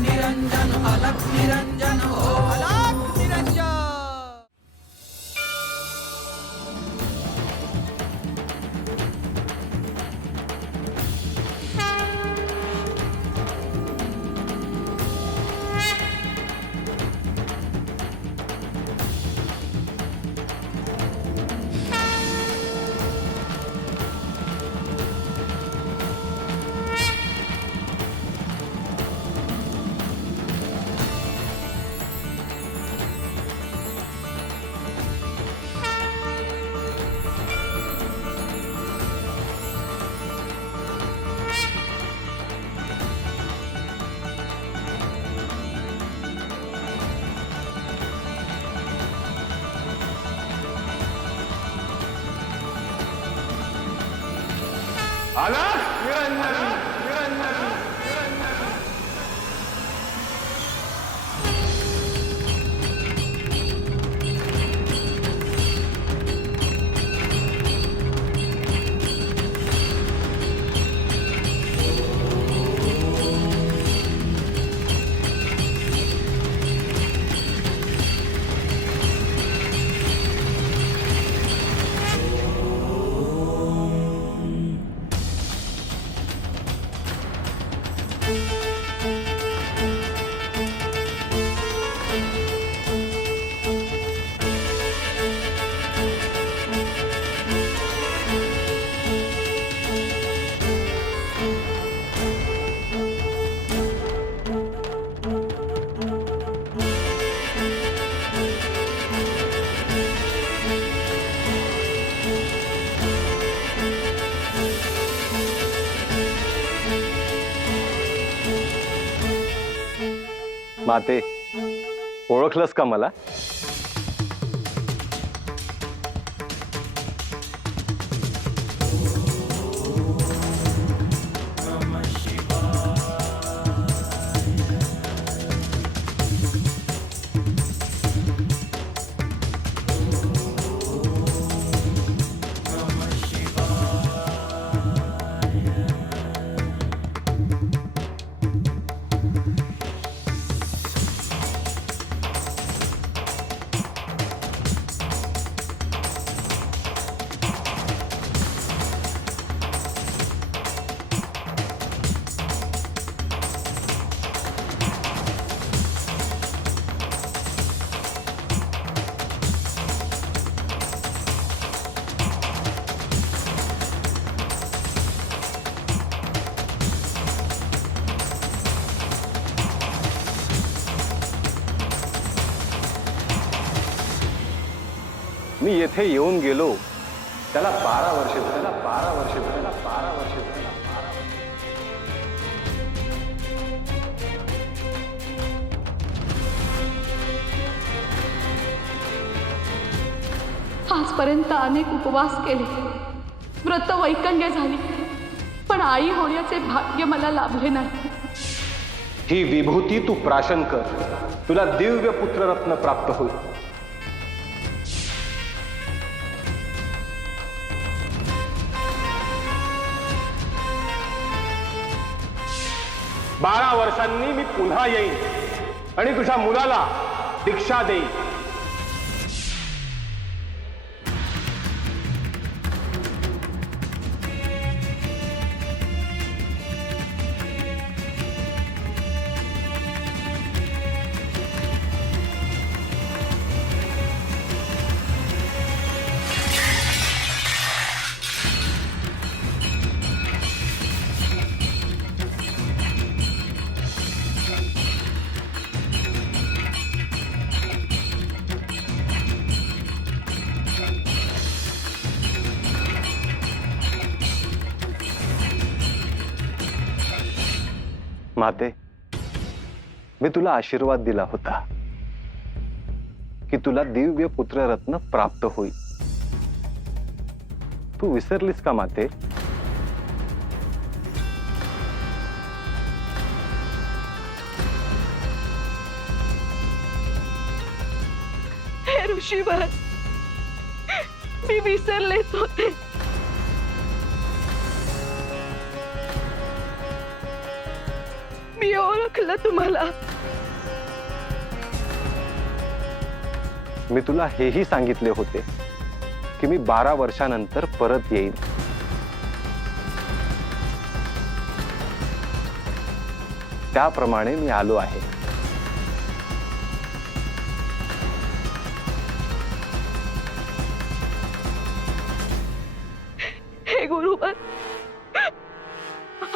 निरंजन अलख निरंजन ओम अलख निरंजन। अलख निरंजन निरंजन निरंजन। माते, ओळखलंस का मला? मी येथे येऊन गेलो त्याला 12 वर्ष झाली, 12 वर्ष झाली, 12 वर्ष झाली, 12 वर्ष। आजपर्यंत अनेक उपवास केले, व्रत वैकल्य झाली, पण आई होण्याचे भाग्य मला लाभले नाही। ही विभूती तू प्राशन कर, तुला दिव्य पुत्ररत्न प्राप्त होईल। 12 वर्षांनी मी पुन्हा येईन आणि तुझ्या मुलाला दीक्षा देईन। माते, मी तुला आशीर्वाद दिला होता की तुला दिव्य पुत्ररत्न प्राप्त होईल। तू विसरलीस का माते? हे ऋषीवर, मी विसरलेच होते। मी ओळखलं तुम्हाला. मी तुला हेही सांगितले होते की मी 12 वर्षानंतर परत येईन. त्याप्रमाणे मी आलो आहे. हे गुरुवर,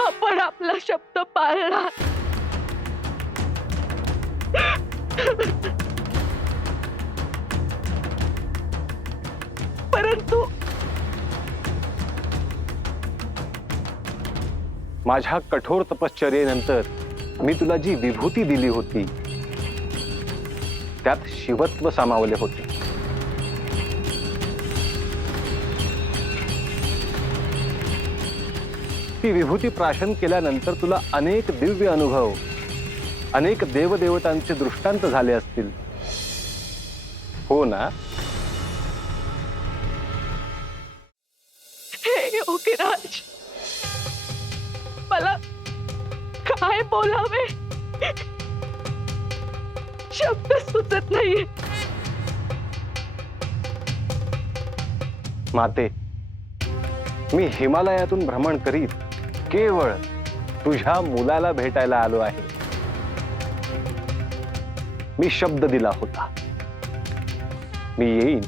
आपण आपला शब्द पाळला. परंतु माझ्या कठोर तपश्चर्येनंतर मी तुला जी विभूती दिली होती त्यात शिवत्व सामावले होते. ती विभूती प्राशन केल्यानंतर तुला अनेक दिव्य अनुभव, अनेक देवदेवतांचे दृष्टांत झाले असतील, हो ना? हे योगीराज, मला काय बोलावे शब्द सुचत नाहीये. माते, मी हिमालयातून भ्रमण करीत केवळ तुझ्या मुलाला भेटायला आलो आहे. मी शब्द दिला होता, मी येईन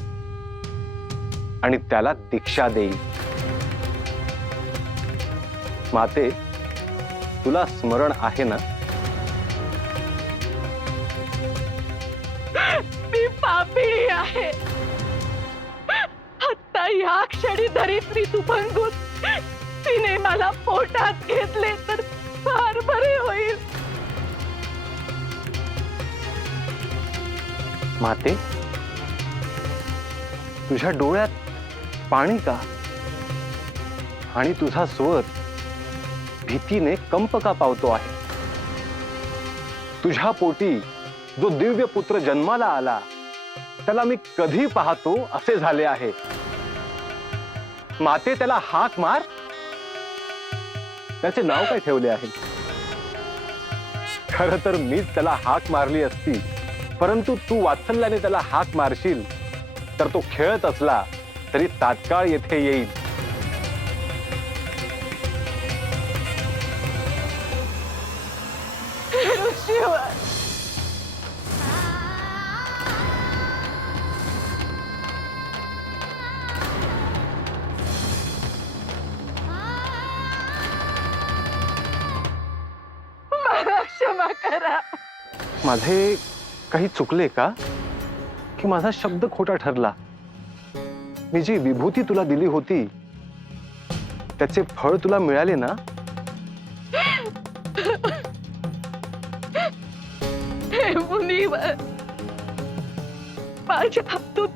आणि त्याला दीक्षा देईन. माते, तुला स्मरण आहे ना? मी पापिणी आहे. आता या क्षणी धरित्री तू भंगून तिने मला पोटात घेतले तर फार बरे होईल. माते, तुझ्या डोळ्यात पाणी का? आणि तुझा स्वर भीतीने कंप का पावतो आहे? तुझ्या पोटी जो दिव्य पुत्र जन्माला आला त्याला मी कधी पाहतो असे झाले आहे. माते, त्याला हाक मार. त्याचे नाव काय ठेवले आहे? खरं तर मीच त्याला हाक मारली असती, परंतु तू वात्सल्याने त्याला हाक मारशील तर तो खेळत असला तरी तात्काळ येथे येईल. क्षमा करा. माझे काही चुकले का? की माझा शब्द खोटा ठरला? मी जी विभूती तुला दिली होती त्याचे फळ तुला मिळाले ना? हे मुनीवर, माझ्या हातून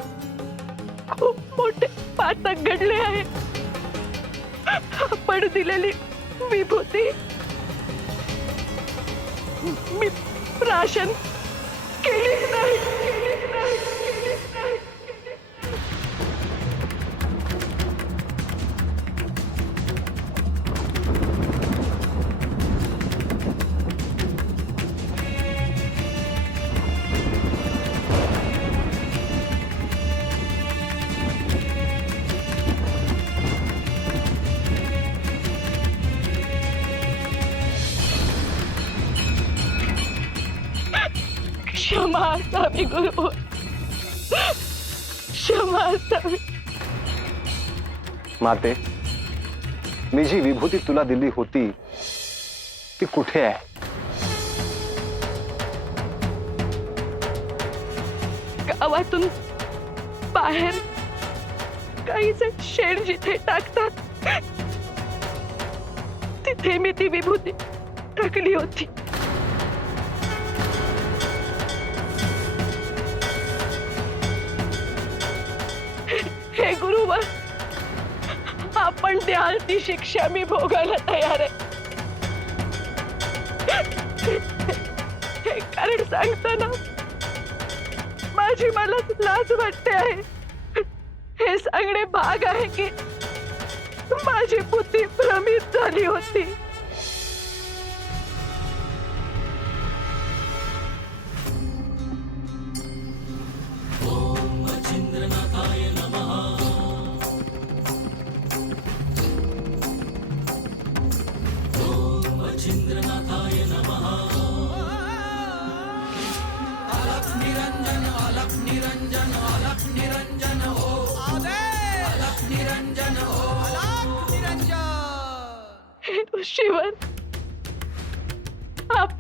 खूप मोठे पातक घडले आहे. आपण दिलेली विभूती मी प्राशन केली नाही. क्षमा असावी गुरु, क्षमा असावी. माते, मी जी विभूती तुला दिली होती ती कुठे आहे? गावातून बाहेर काही जण शेण जिथे टाकतात तिथे मी ती विभूती टाकली होती. हे गुरुवर, आपण द्याल ती शिक्षा मी भोगायला तयार आहे. हे कारण सांगताना माझी मला लाज वाटते आहे. हे सांगणे भाग आहे की माझी बुद्धी भ्रमित झाली होती.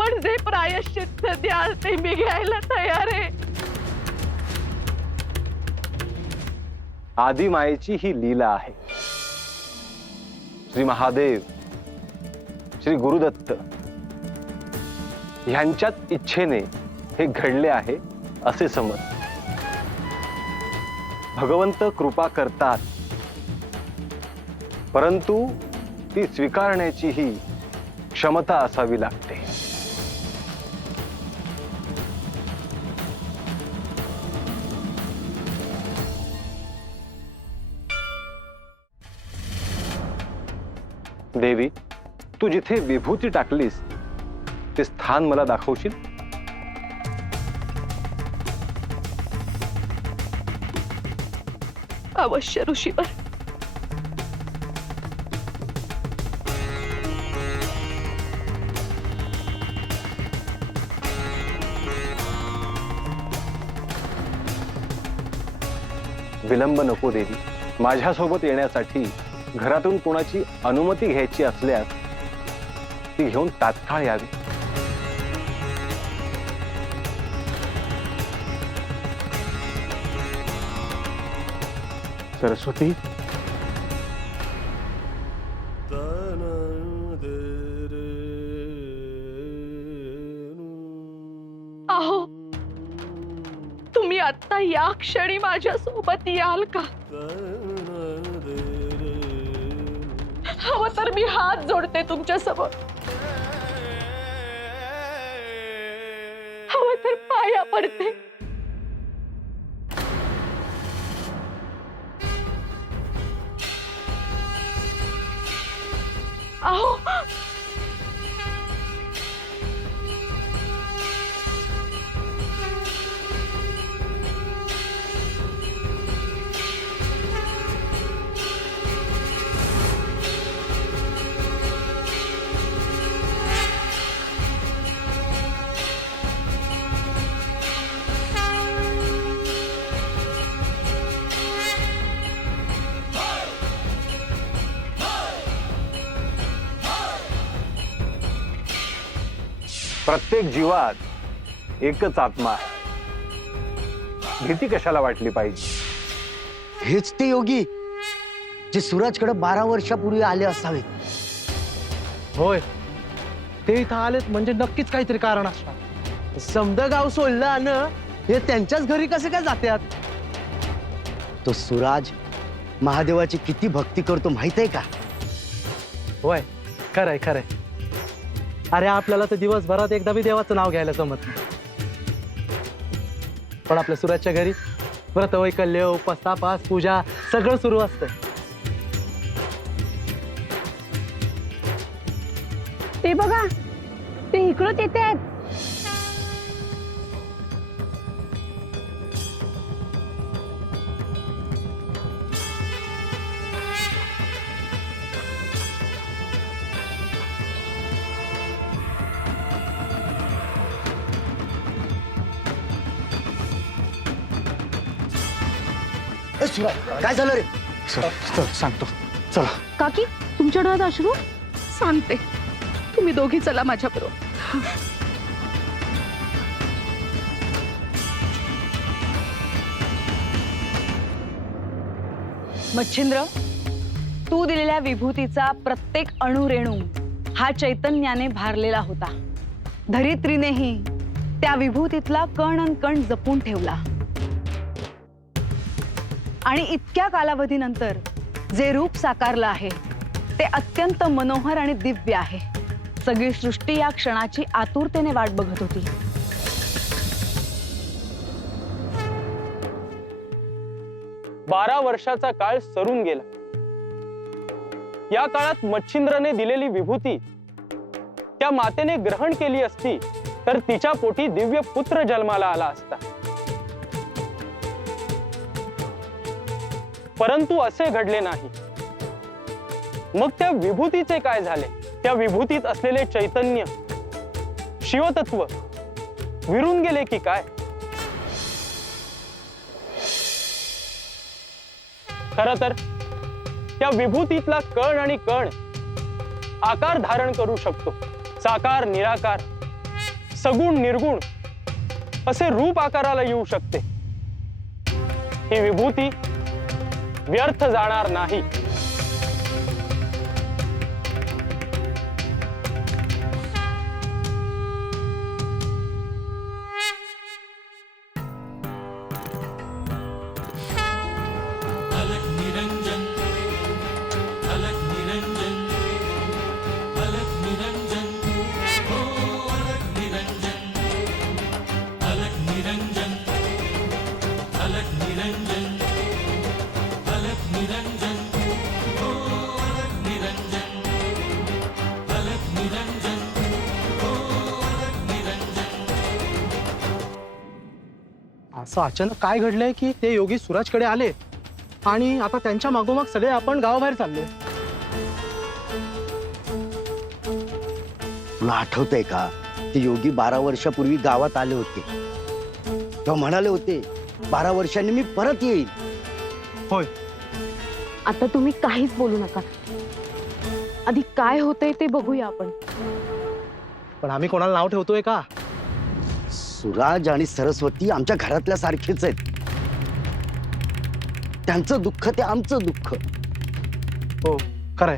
आपण जे प्रायश्चित्त द्याल ते मी घ्यायला तयार आहे. आदिमायेची ही लीला आहे. श्री महादेव, श्री गुरुदत्त ह्यांच्याच इच्छेने हे घडले आहे असे समज. भगवंत कृपा करतात, परंतु ती स्वीकारण्याची ही क्षमता असावी लागते. देवी, तू जिथे विभूती टाकलीस ते स्थान मला दाखवशील? अवश्य ऋषीवर. विलंब नको देवी. माझ्यासोबत येण्यासाठी घरातून कोणाची अनुमती घ्यायची असल्यास ती घेऊन तात्काळ यावी. सरस्वती, अहो, तुम्ही आता या क्षणी माझ्या सोबत याल का? हवं तर मी हात जोडते तुमच्या समोर. हवं तर पाया पडते. अहो, प्रत्येक जीवात एकच आत्मा आहे. भीती कशाला वाटली पाहिजे? हेच ते योगी जे सूरजकडे 12 वर्षापूर्वी आले असावे. होय, ते इथं आलेत म्हणजे नक्कीच काहीतरी कारण असणार. समद गाव सोडलं आणि हे त्यांच्याच घरी कसे काय जातात? तो सूरज महादेवाची किती भक्ती करतो माहित आहे का? होय, खरंय खरंय. अरे आपल्याला तर दिवसभरात एकदा बी देवाचं नाव घ्यायला जमत नाही, पण आपल्या सूरजच्या घरी व्रतवैकल्य, उपास, तापास, पूजा सगळं सुरू असतं. ते बघा, ते इकडंच येते आहेत. ए सूरज, काय झालं रे? सांगतो, चला. काकी, तुमच्या डोळ्यात अश्रू? सांगते, तुम्ही दोघी चला माझ्या बरोबर. मच्छिंद्र, तू दिलेल्या विभूतीचा प्रत्येक अणुरेणू हा चैतन्याने भारलेला होता. धरित्रीनेही त्या विभूतीतला कण अन कण जपून ठेवला. आणि इतक्या कालावधीनंतर जे रूप साकारलं आहे ते अत्यंत मनोहर आणि दिव्य आहे. सगळी सृष्टी या क्षणाची आतुरतेने वाट बघत होती. 12 वर्षाचा काळ सरून गेला. या काळात मच्छिंद्रने दिलेली विभूती त्या मातेने ग्रहण केली असती तर तिच्या पोटी दिव्य पुत्र जन्माला आला असता. परंतु असे घडले नाही. मग त्या विभूतीचे काय झाले? त्या विभूतीत असलेले चैतन्य, शिवतत्व विरून गेले की काय? खरं तर त्या विभूतीतला कण आणि कण आकार धारण करू शकतो. साकार, निराकार सगुण निर्गुण असे रूप आकाराला येऊ शकते. ही विभूती व्यर्थ जाणार नाही. अलग निरंजन अलग निरंजन अलग निरंजन हो अलग निरंजन अलग निरंजन अलग निरंजन अलग निरंजन हो अलग निरंजन अलग निरंजन हो अलग निरंजन. असं अचानक काय घडलंय की ते योगी सूरजकडे आले आणि आता त्यांच्या मागोमाग सगळे आपण गावाबाहेर चाललोय. तुला आठवतंय का ते योगी 12 वर्षापूर्वी गावात आले होते तेव्हा म्हणाले होते 12 वर्षांनी मी परत येईल. होय, आता तुम्ही काहीच बोलू नका. आधी काय होतंय ते बघूया आपण. पण आम्ही कोणाला नाव ठेवतोय का? सुराज आणि सरस्वती आमच्या घरातल्या सारखेच आहेत. त्यांचं दुःख ते आमचं दुःख. हो, खरंय.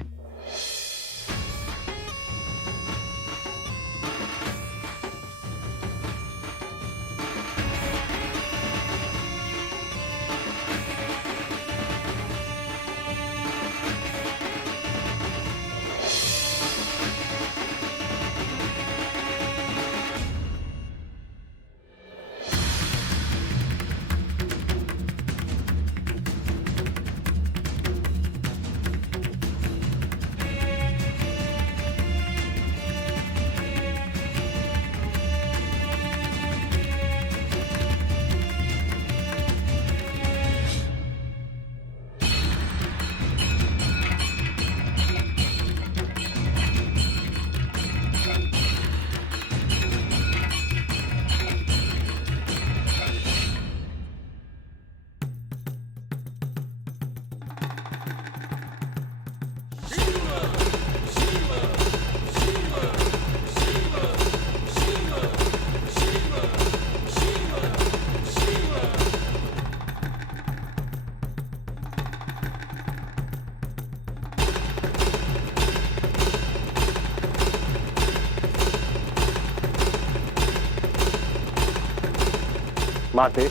माते,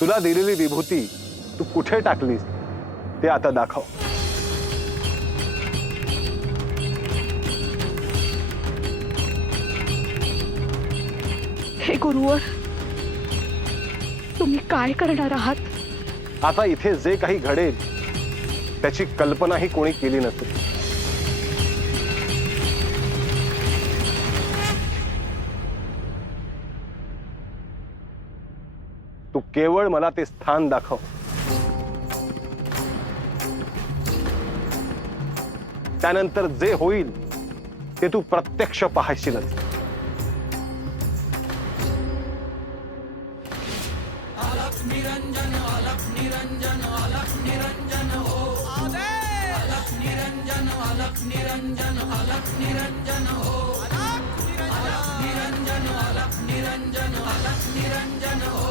तुला दिलेली विभूती तू कुठे टाकलीस ते आता दाखव. हे गुरुवर, तुम्ही काय करणार आहात? आता इथे जे काही घडेल त्याची कल्पनाही कोणी केली नसेल. तू केवळ मला ते स्थान दाखव. त्यानंतर जे होईल ते तू प्रत्यक्ष पाहशीलच. अलग निरंजन अलग निरंजन अलग निरंजन हो अलग निरंजन अलग निरंजन अलग निरंजन हो अलग निरंजन अलग निरंजन अलग निरंजन हो.